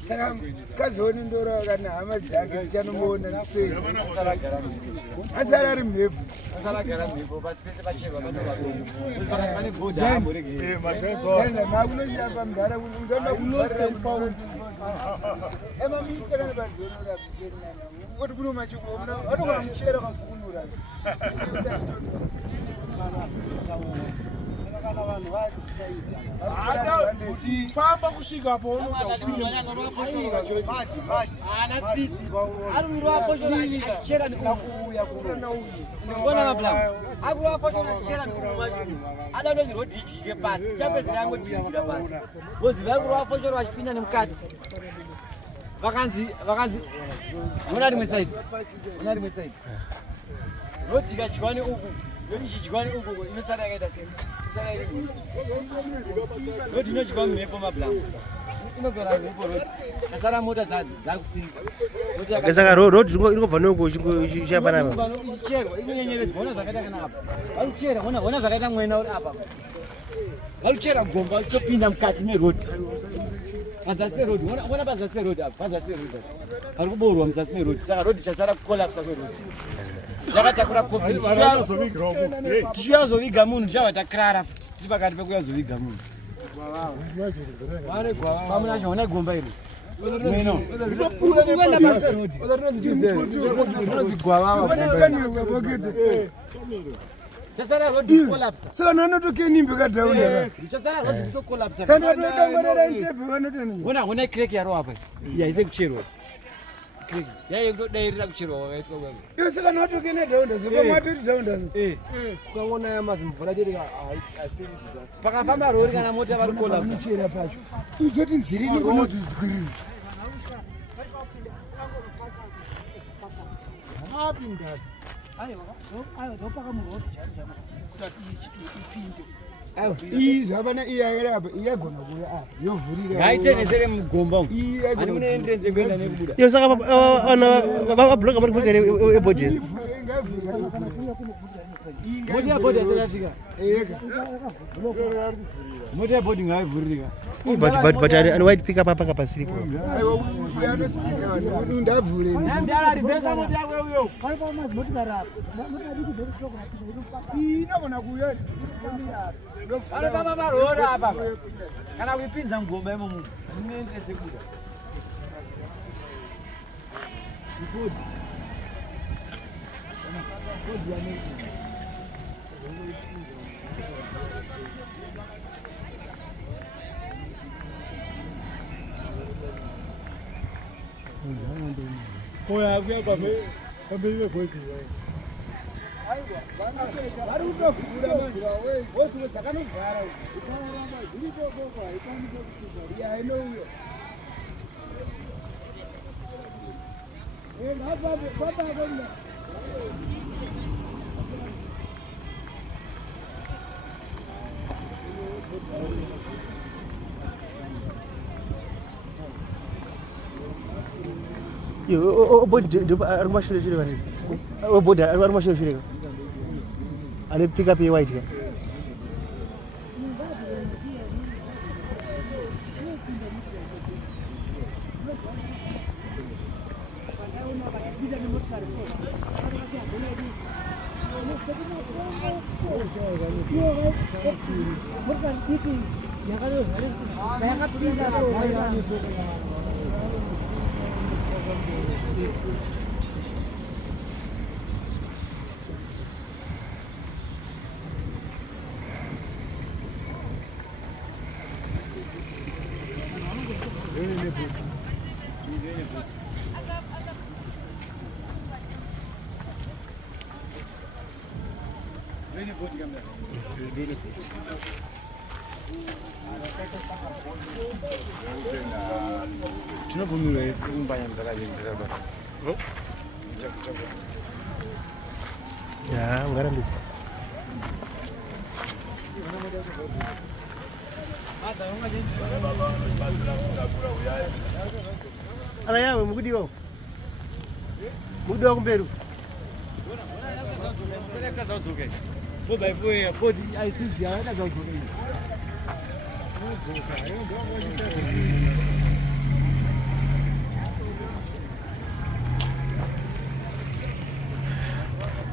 Saka kazoni ndoro kana hama dzake dzichanomuona sei azara mhepo basi pese pacheva pane godha makunochapa mdhara emamikana bazonora kuti kuno machikuona anogona muchera kafunura kana vanhu vachisaita famba kusvika po ana tsitsi ari wiro aposhora achera nekuuya kuona mablamu ari wiro aposhora achera nekuuya ada ndo road ijike pasi chapedzi yangu tizika pasi bozi vari wiro aposhora vachipinda nemukati vakanzi ona rimwe side rodhika chikwani uku yoichichikwani uku inosara yakaita sei roti inochikwa mhepo mablamu inogara mhepo roti asara mota dzakusinga saka roti irikubva noko ichiyapanapa ichicherwa inonyenyeredzwa ona zvakaita kana apa varuchera ona zvakaita mwena uri apa varuchera gomba vachitopinda mukati merodi pazasi perodi ona pazasi perodi apa pazasi perodi vari kuboorwa muzasi merodi saka rodi chasara kukolapsa kwerodi zvakatakura covid tichiuyazoviga munhu tichava takrara futi tiri pakati pekuyazoviga munhu pamuna chaona gomba iri chasara rodi kolapsa saka nanotokenimbe kadhaunda chasara rodi kutokolapsa saka nodongorera ntebhe vanotoni ona kreki yaro apa yaise kucherwa yaiye kutodairira kucherwa kwakaitwa kwako iwe saka natokene dhaunda sokamwatoti dhaunda ukaona yamazi mvura chete pakafamba rori kana mota vari kolapsa chera pacho uchoti nzirini konoti dzikiriri iyi zvapana iyayerapa iyagona kuya yovhurira ngaitenezere mugomba ani munoenderedze kuenda nekubuda iyo saka vabhuloka vari kuika ebhodheni mota yabhodhi asirasvika mota yabhodhi ngaivhuririka but ani white pick up apaka pasiripo ndavhure inogona kuya anofamba marori apa kana kuipinza mugomba imomo munoenderese kuda vari kutofura vose dzakanovhara dzirikokoko haikwanisa kuti inouya bhodhi ari kumashure shure vanini bhodhi ari kumashure shure ka ane pick up yewhite ka tinobvumirwa isi kumbanya mdzakazendera Ya, ngaram bisa. Ala yawe mugudi wao. Mugudi wao kumberu.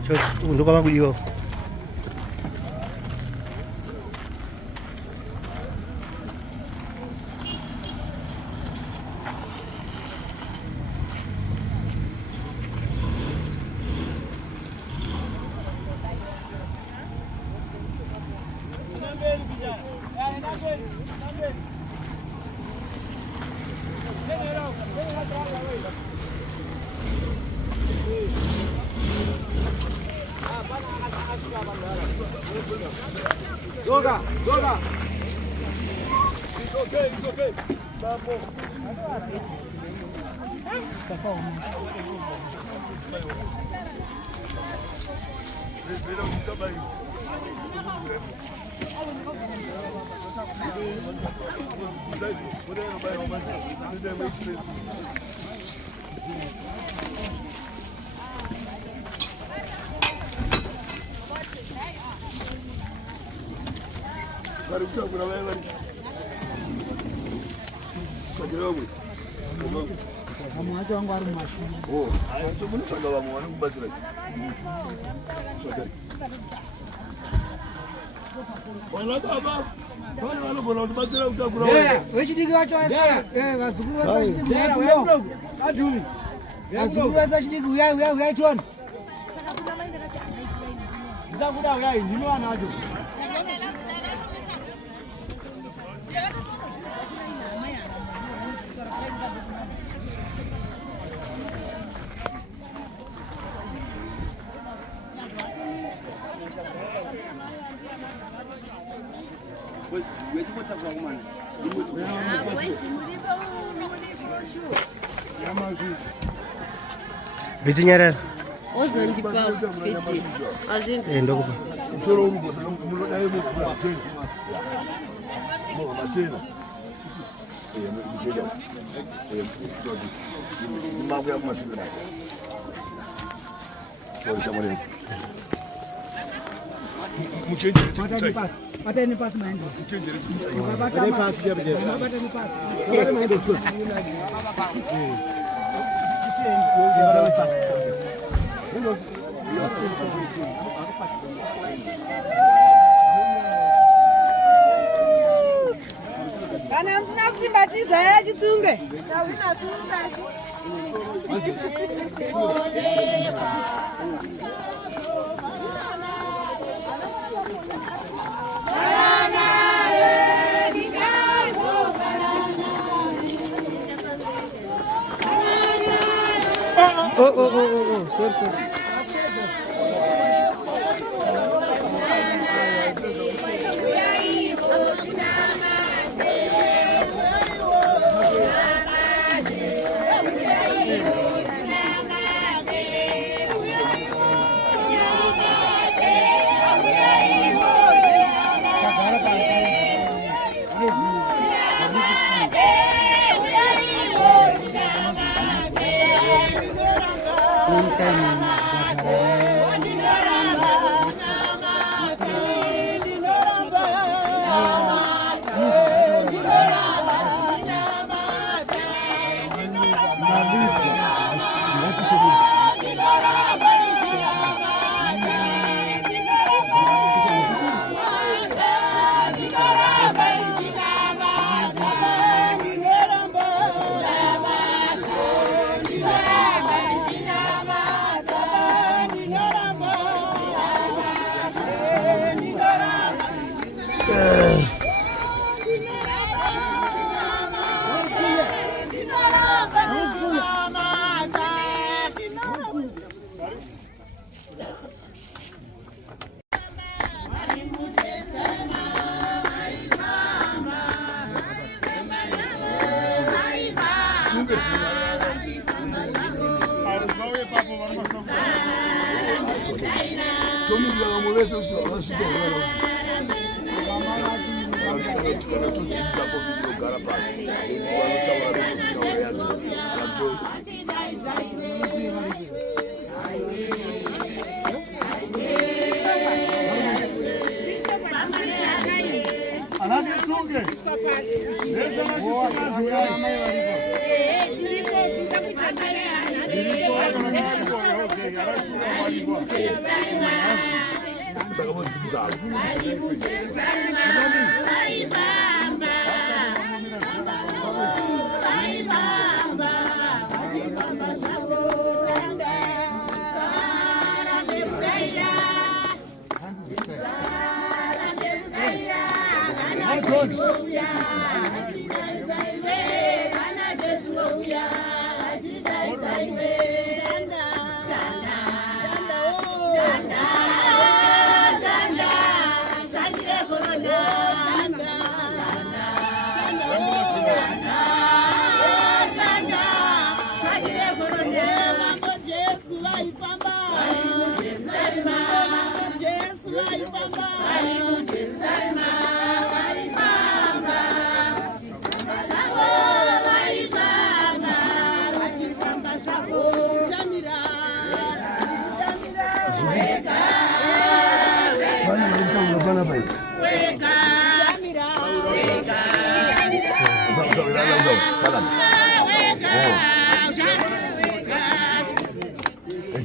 저 누가 막고 이거 Yoga. It's okay. Bijinyara. Ozandipa peti. Agente. Ndogo. Kana msina kusimbatiza yaji tunge. Tawina tunga. Oh, sorry.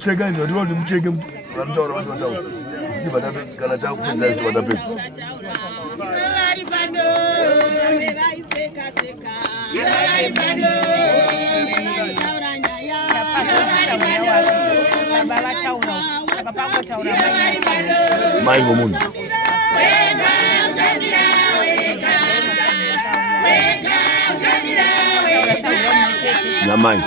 Chega hizo ndio mcheke mtaora watu watao. Sisi bado kana cha kupenda hizo watapita. Yari bando, seka seka. Yari bando. Baba taura. Akapangwa taura. Mai gomun. Na mai.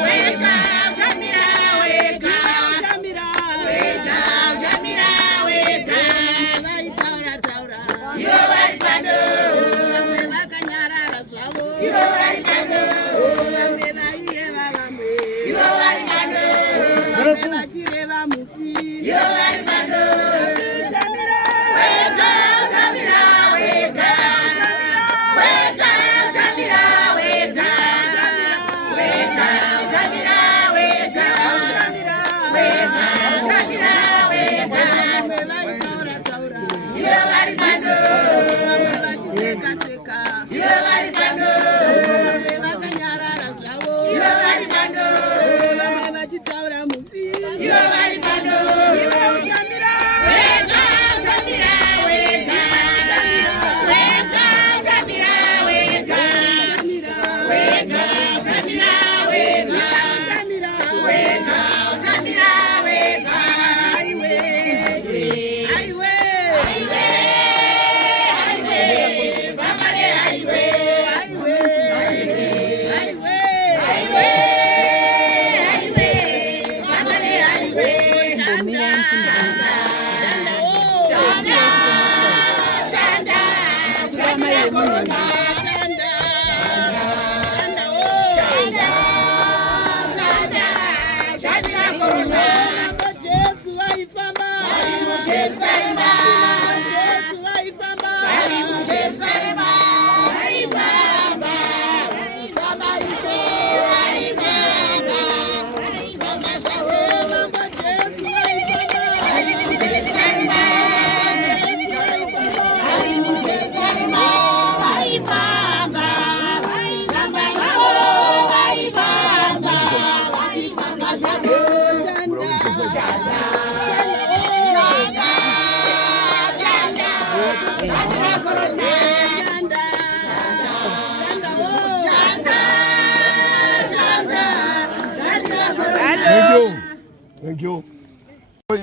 Thank you.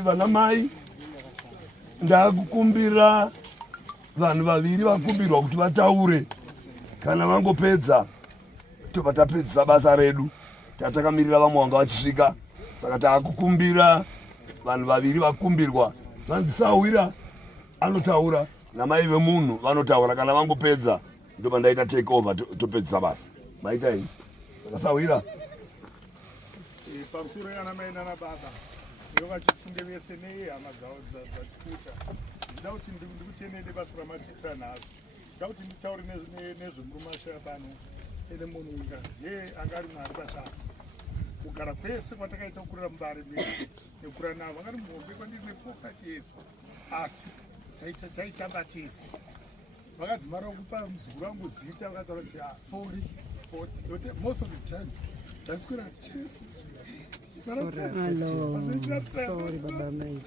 Vana mai ndakukumbira vanhu vaviri vakumbirwa kuti vataure kana vangopedza tobva tapedzisa basa redu tatakamirira vamwe vanga vachisvika saka taakukumbira vanhu vaviri vakumbirwa vanzi Sawira anotaura namai vemunhu vanotaura kana vangopedza ndobva ndaita take over topedzisa basa maita ini saka Sawira pamusoro yana mai nana baba vachitsunge vese nehama dzavo dzatikuita zida kuti ndikutenede basa ramatitira nhasi zvida kuti nditaure nezvemurumasha pano ene munhu uyu ndiye anga ari mwari bashaka kugara kwese kwatakaita kukurira mubari mese nekura navo angari muhombe kwandiri ne4-5 years asi taitamba tese vakadzimara kupa muzukuru wangu zita vakataura kuti 40 most of the times taswera tese Sorry, Baba Mai.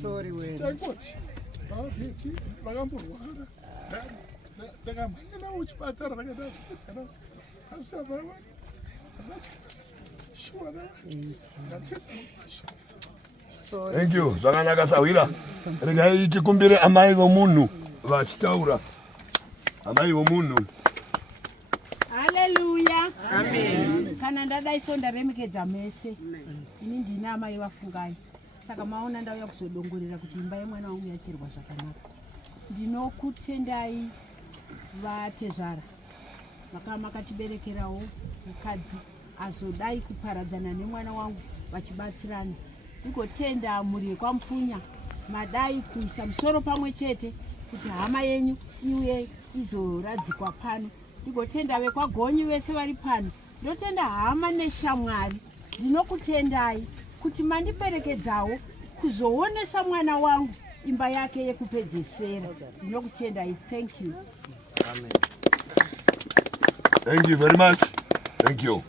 Sorry, vakamborwara ndakamhanya navo kuchipatara Thank you. Zvakanaka Sawira. Regai tikumbire amai vomunhu vachitaura. Amai vomunhu. Hallelujah. Amen. Kana ndadai sonda remekedza mese. Ini ndina amai vafungai. Saka maona ndauya kuzodongorera kuti imba yemwana wangu yacherwa zvakanaka. Ndinokutendai vatezvara. Makatiberekerawo mukadzi azodai kuparadzana nemwana wangu vachibatsirana. Ndikotenda muri kwampunya madai kuisa musoro pamwe chete kuti hama yenyu iwe izoradzikwa pano. Ndikotenda vekwagonyi vese vari pano. Ndotenda hama neshamwari. Ndinokutendai kuti mandiperekedzawo kuzoonesa mwana wangu imba yake yekupedzesera. Ndinokutendai. Thank you. Amen. Thank you very much. Thank you.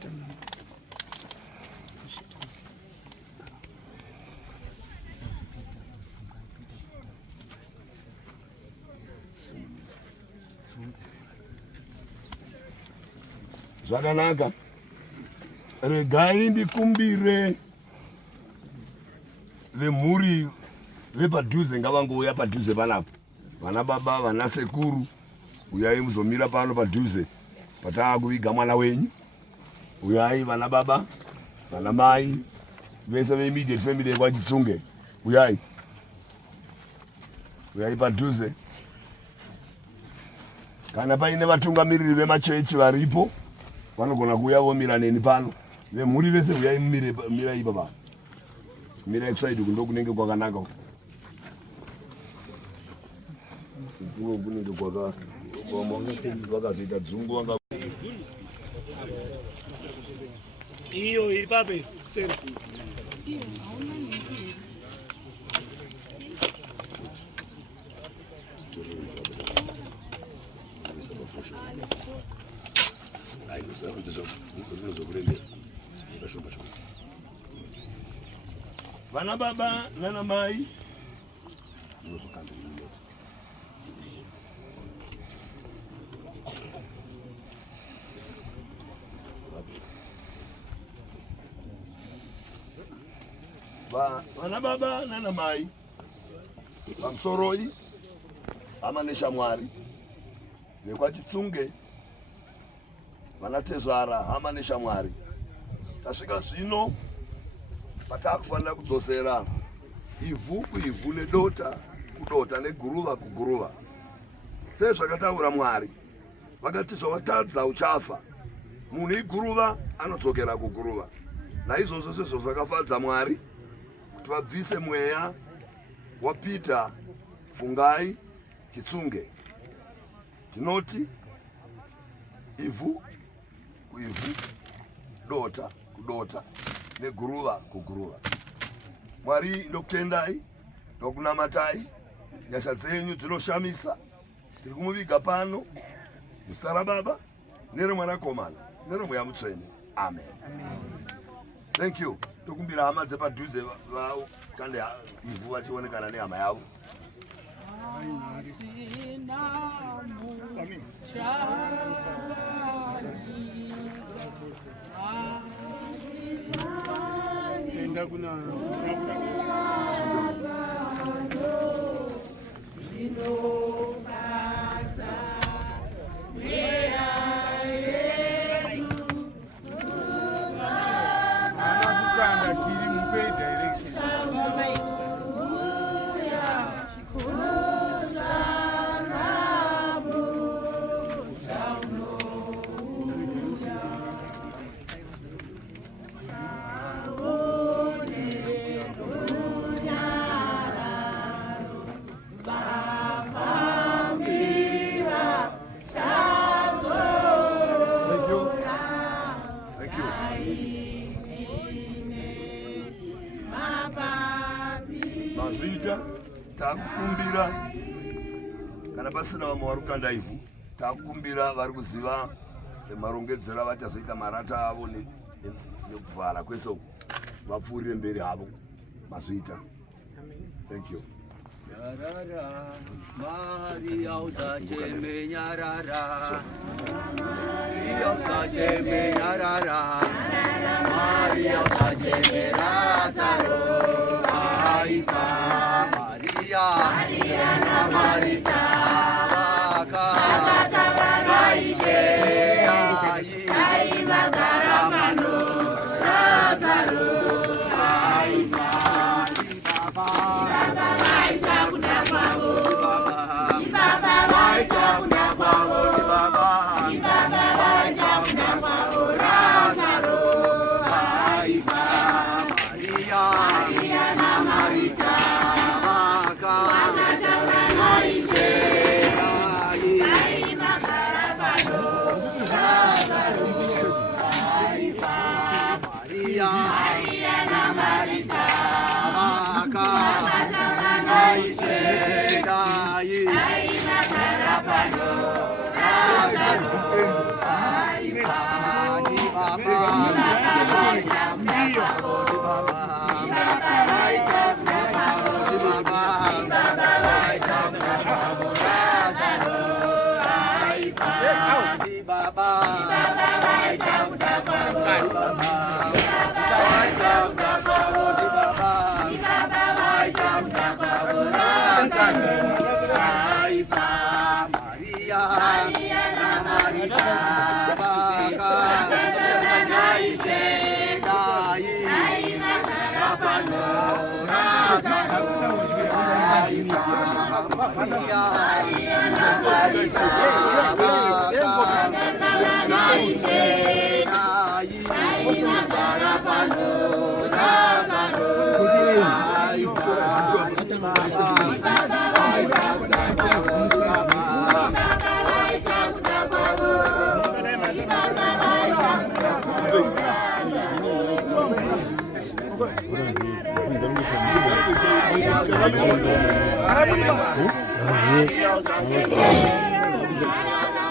Zvakanaka. Regai ndikumbire vemhuri vepadhuze ngavangouya padhuze panapo. Vana baba, vana sekuru, uyai muzomira pano padhuze. Patava kuviga mwana wenyu. Uyai vana baba, vana mai, vese ve-immediate family yekwachitsunge. Uyai. Uyai padhuze. Kana paine vatungamiriri vemachechi varipo, vanogona kuuya vomira neni pano. Vemhuri vese uyai mirai baba. Mirai kusaidi kundo kunenge kwakanaka. Kuno kunenge kwakazoita dzungu wanga. iyo iri pape kuseri. Vana baba nana mai vana baba nana mai pamusoroi hama neshamwari nekwachitsunge vana tezvara hama neshamwari tasvika zvino pataakufanira kudzosera ivhu kuivhu nedota kudota neguruva kuguruva. Sezvakataura Mwari vakati zvawatadza uchafa, munhu iguruva anodzokera kuguruva. Naizvozvo sezvo zvakafadza Mwari kuti vabvise mweya waPita Fungai Chitsunge. Tinoti ivhu kuivhu, dota kudota neguruva kuguruva. Mwari ndokutendai, ndokunamatai, nyasha dzenyu dzinoshamisa. Tiri kumuviga pano muzita raBaba neromwanakomana neromweya mutsvene. Amen. Thank you. Tokumbira hama dzepadhuze vavo kande ivhu vachionekana nehama yavo. Enda kuna takukumbira kana pasina vamwe vari kukanda ivhu takukumbira vari kuziva marongedzero avachazoita marata avo nekuvhara kwese uku vapfuurire mberi havo mazoita. Thank you. Nyarara, Maria usacheme nyarara, Maria usacheme nyarara, Maria usacheme Lazaro, Aifa, Maria, Maria na Marita, Waka, Naishe, Ai Mazara Mano, Lazaro, Aifa, Baba.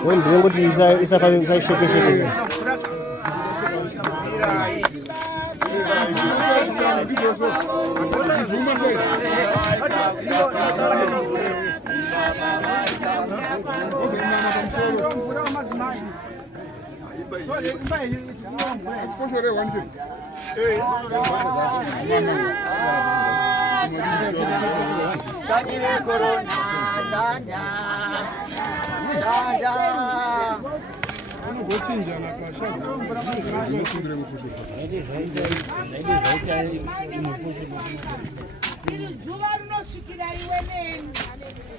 When the language is a family, is shaking. Zuva rinosvikira iwe neni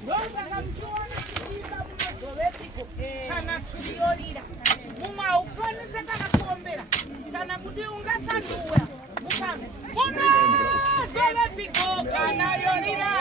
ndosaka muchiona kusimba munozovepiko kana kuriyorira mumwe haukwanise kana kuombera kana kuti ungasanduwa mukange munozovepiko kana yorira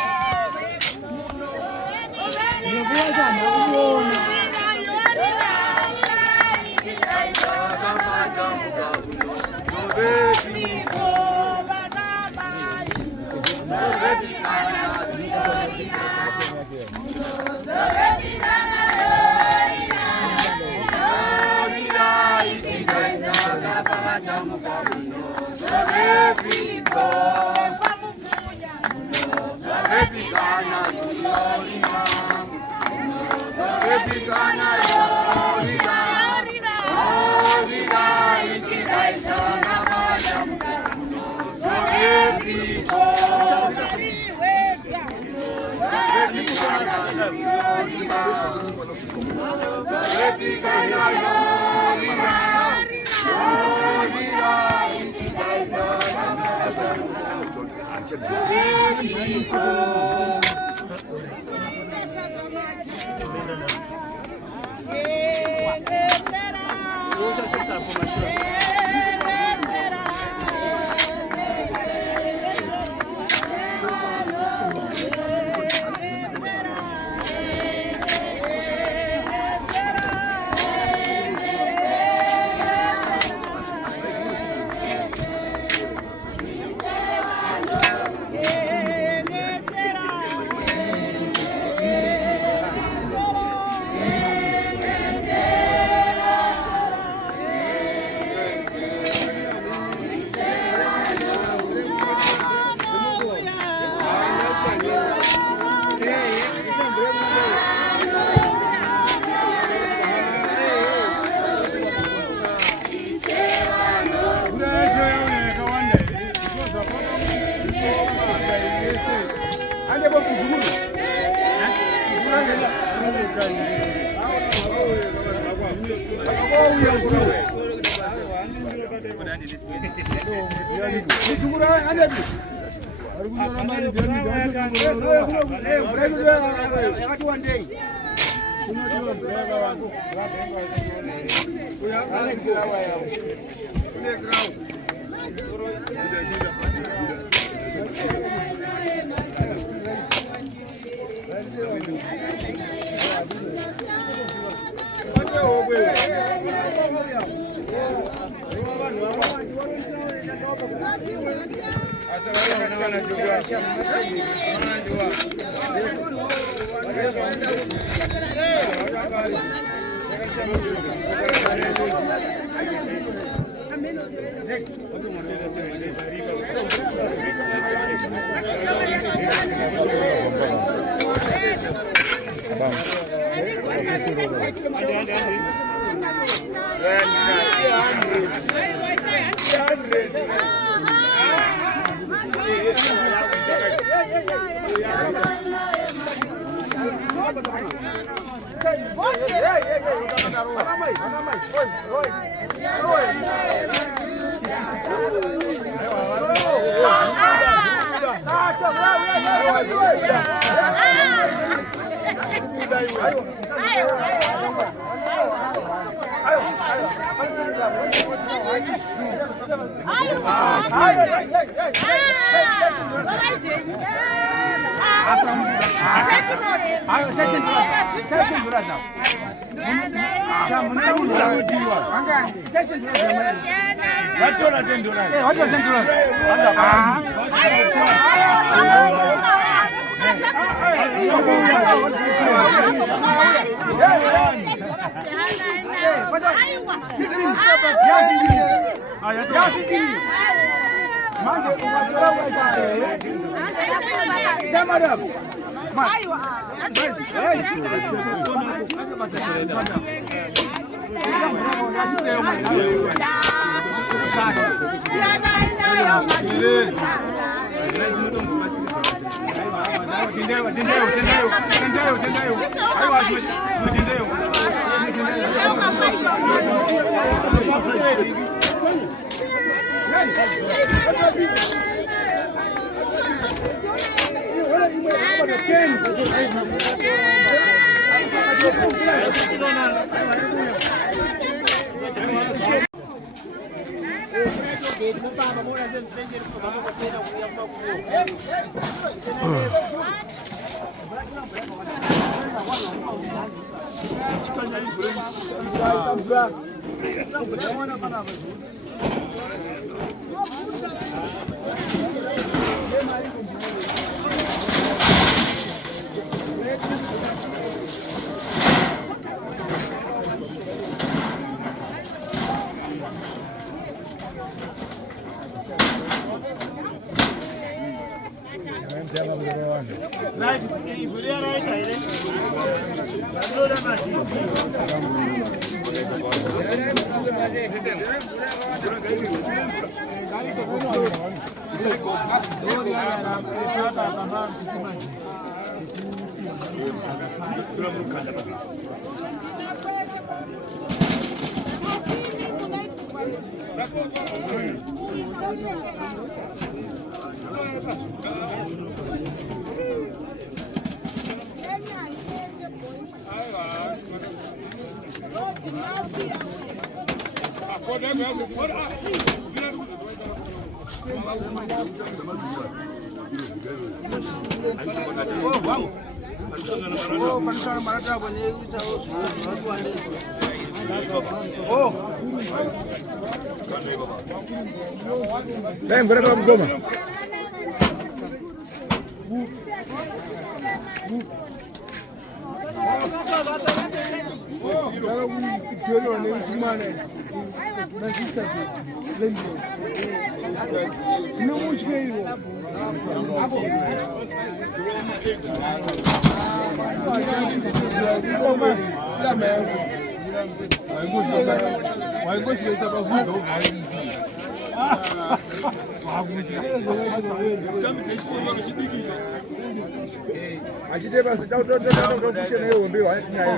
Achite basi tautofushene yombe watina yo.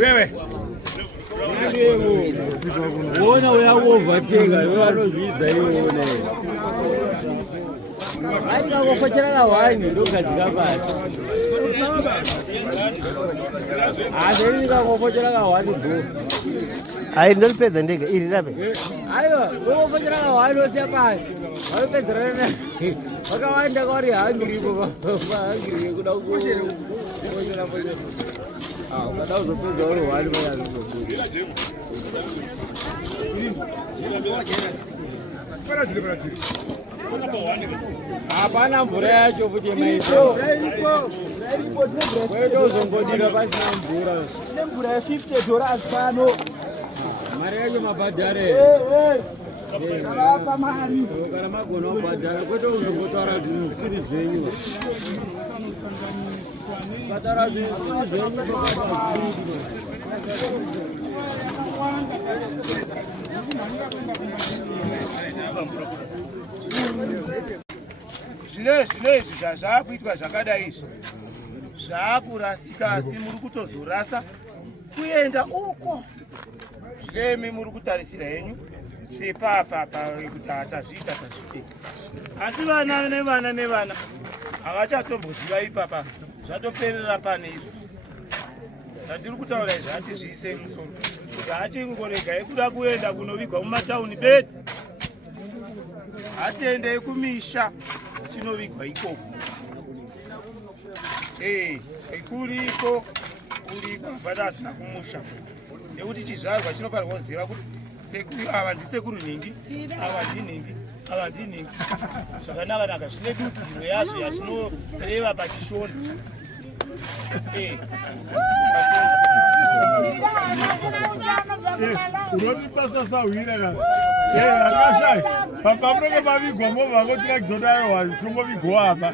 Wewe wona uyawovateka wevanozvidza iwone aikakofocherana wani ndogadzika pasi asi ndikakofocherana wani bo ai ndolipedza ndege iri rape aiwa wekofocherana wani osiya pasi waipedzerana wakawanda kwauri hangiripo pahangiri kuda kufochera ukada uzopedza uri wani hapana mvura yacho kuti maito kwete uzongodira pasina mvura. Mvura ya $50 pano. Mari yacho mabhadhare Apa mari. kana magona kubhadhara kwete uzongotaura zvinhu zvisiri zvenyu. Kubhadhara zvinhu zvisiri zvenyu zvinezvi zvazvakuitwa zvakadai izvi zvakurasika, asi muri kutozorasa kuenda uko. Zvemi muri kutarisira henyu sepapa kuti hatazviita tazvipeka, asi vana nevana havachatomboziva ipapa, zvatoperera pane izvi. Zvandiri kutaura izvi hati zviise musoro kuti hachingorega kuda kuenda kunovigwa mumatauni bedzi, hatiendei kumisha chinovigwa ikoko. Kuriko bada asina kumusha, nekuti chizvarwa chinofanirwa kuziva kuti ava ndisekuru nhingi, ava ndinhingi, ava ndinhingi. Zvakanaka zvine dudziro yazvo yazvinoreva pachishona. Unotipasa sahwira kana akashai papamunenge mavigwa movha angotira kuzodayowa tongovigwa apa.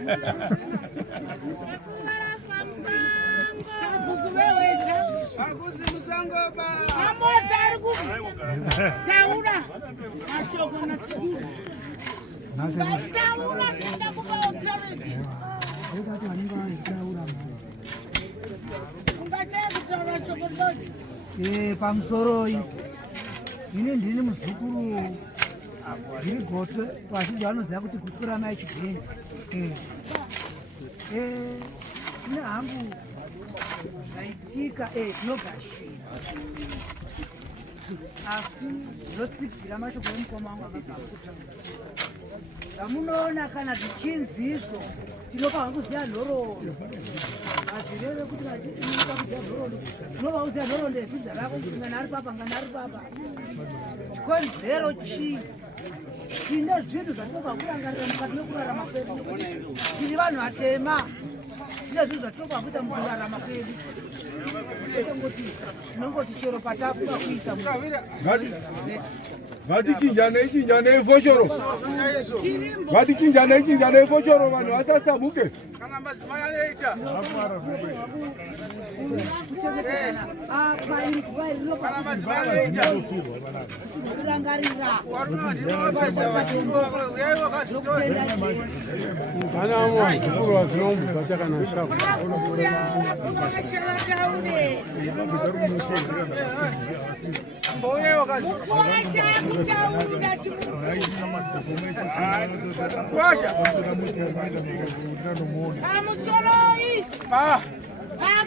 Pamusoro ini ndini muzukuru ndiri gotwe vazhinji vanoziva kuti gutwura mai chigeni. Ine hangu zvaitika tinogashira, asi zvotsigira mashoko emukoma wangu akagakuta. Zvamunoona kana zvichinzizvo tinofanwa kuziva nhoroondo. Hazvireve kuti vachitinika kuziva nhoroondo, unova kuziva nhoroondo yezvidza rako kuti ngana ari papa ngana ari papa. Konzero chii? Tine zvinhu zvatinofanwa kurangarira mukati mekurarama kwedu. Tiri vanhu vatema, tine zvinhu zvatinofanwa kuita mukurarama kwedu. Tinongoti chero patafuka kuisa Ngatichinjanei foshoro, ngatichinjanei foshoro, vanhu vasasamuke. Kana madzimai anoita kana madzimai anoita kurangarira Ana mwa zikuru wazinombu bataka shabu.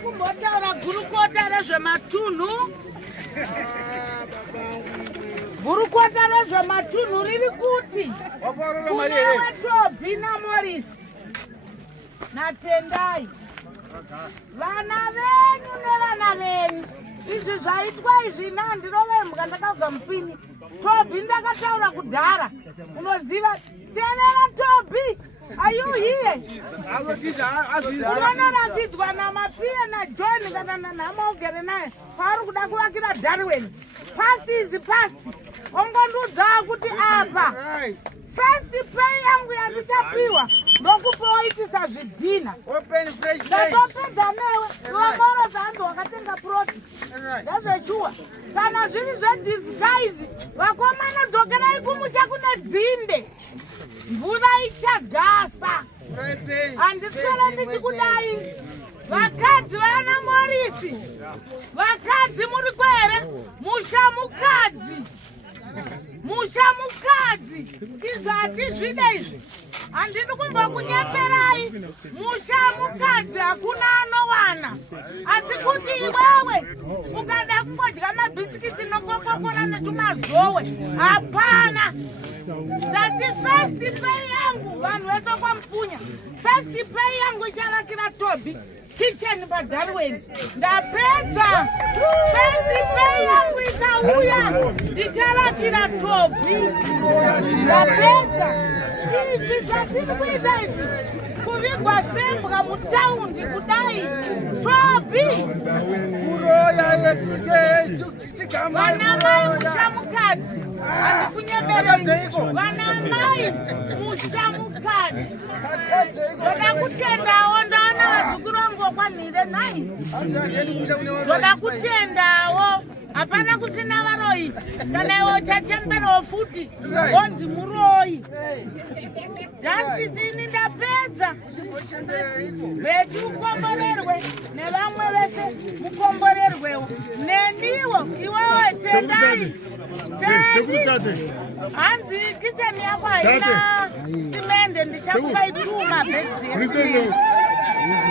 Kumbotaura gurukota rezvematunhu, gurukota rezvematunhu riri kuti kuna vaTobi naMorris naTendai, vana venyu nevana venyu. Izvi zvaitwa izvi nandirovembwa ndakabva Mupini. Tobi ndakataura kudhara, unoziva. Tevera Tobi, are you here? Unonorakidzwa naMapiya naJohn kana nanhama ugere naye paari kuda kuvakira Darwin. Past is past. Ongondiudzawo kuti apa first pay yangu yandichapiwa ndokupoitisa zvidhina. Ndatopedza newe iwamoro zanzi wakatenga proti ndezvechuwa. Kana zviri zvedisguise vakomana dzokerai kumusha kune dzinde, mvura ichagasa. Handiswere nditi kudai. Vakadzi vana Morris, vakadzi muri kwere? Musha mukadzi, musha mukadzi. mushamukadzi izvati zvida izvi handidi kumva kunyeperai. Mushamukadzi hakuna anowana, asi kuti iwewe ukada kungodya mabhisikiti nokokokora netumazowe hapana. Ndati first pay yangu vanhu vetokwaMupunya, first pay yangu ichavakira Tobi kitchen paDarwen. Ndapedza first pay yangu ikauya ndichavakira Tobi. Ndapedza izvi zvatiri kuita izvi kuvigwa sembwa mutaundi kudai Tobi. Vanamai mushamukadzi handikunyeberei. Vanamai mushamukadzi ndoda kutendawo ndaona vadzukuru vangu vokwanhire nhai. Ndoda kutendawo hapana kusina varoi kana iwe uchachemberawo futi wonzi muroi. Justice ini ndapedza veti ukomborerwe nevamwe vese mukomborerwewo neniwo iwewe tendai tendi. Hanzi kicheni yako haina simende ndichakupai 2 mabhedzi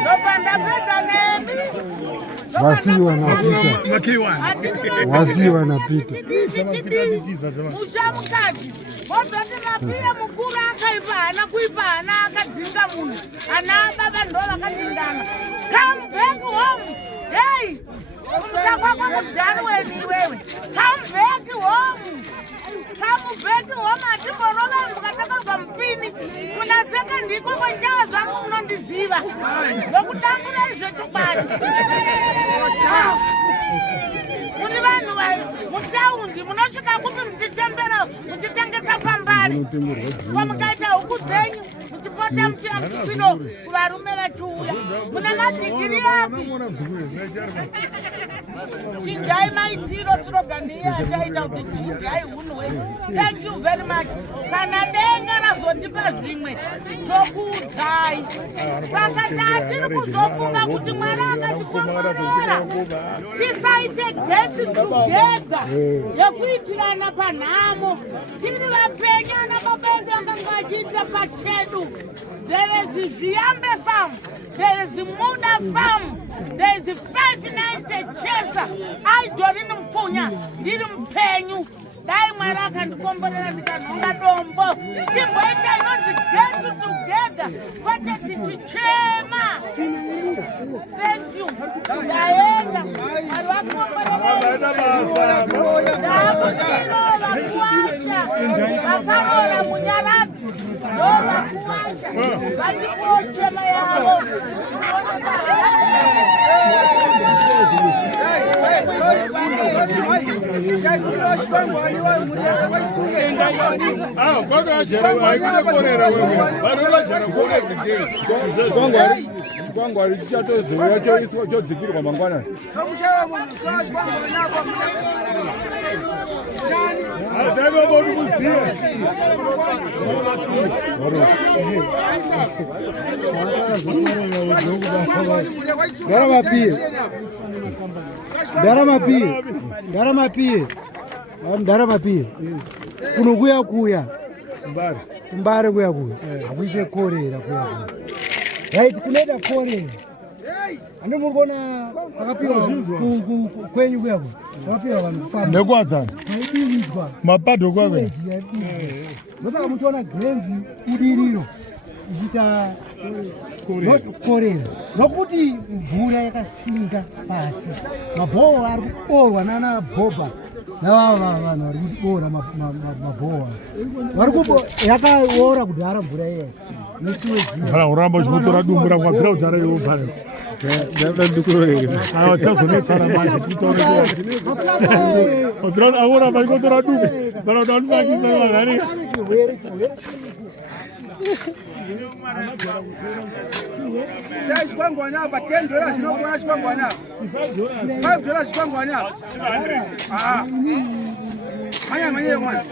ndopa ndapedza nemi wasiwa napita mushamukadzi wozoti mapira mukuru akaipa hana kuipa hana akadzinga munhu ana baba ndo vakadingana. Come back home. Hey, uchakwakwa kuDarwen iwewe. Come back home. Come back home. Atimbonova mukatakabva Mupini kunatseka ndiko kwenjava zvangu munondiziva zokutambura izvetubani. Kuni vanhu mutaundi munosvika kupi muchitembera muchitengesa pambari kwamukaita huku dzenyu muchipota muchiambino kuvarume vachiuya mune madhigiri api. Chinjai maitiro sirogandira chaita kuti chinjai hunhu hwenyu. Thank you very much. Kana denga razotipa zvimwe tokuudzai. Saka tatiri kuzofunga kuti mwana akatikomborera tisaite get together yekuitirana panhamo. Tiri vapenya nababa anga ngachiita pachedu. There is Zviambe farm, there is Muda farm, there is 590 Chesa. Aidorini Mupunya, ndiri mupenyu. Dai Mwari akandikomborera ndikanhonga dombo. Timboita inonzi get together kwete tichichema. Thank you. Ndaenda Mwari vakomborera ndavusiro vakuwasha vakarora munyaradzi ndo vakuwasha vandipowo chema yavo. Chikwangwari chichatozoiwa choiswa chodzikirwa mangwanani. Ndaramapie kuno kuya kumbare kuya akuite korera kuya right kunoita korera ande murikona akapiwa kwenyu kuya akapiwa vanhu kufamba Ndekwadzana aidirizwa mapadho kwakwe ndosaka muchiona grenzi budiriro ichiita korera nokuti mvura yakasinga pasi. Mabhoho ari kuboorwa nana bhobha navava vanhu vari kuboora mabhoho yakaora kudhara mvura iya kana uramba uchimutora dumbu rakwabvira kudhara iwobvara tsazonetsara manje auramba ikotora dumbu kana kuti anuvakisa vanhari Sai chikwangwani apa $10 zvinokwana chikwangwani apa. $5 chikwangwani apa. Ah. Manya mwana.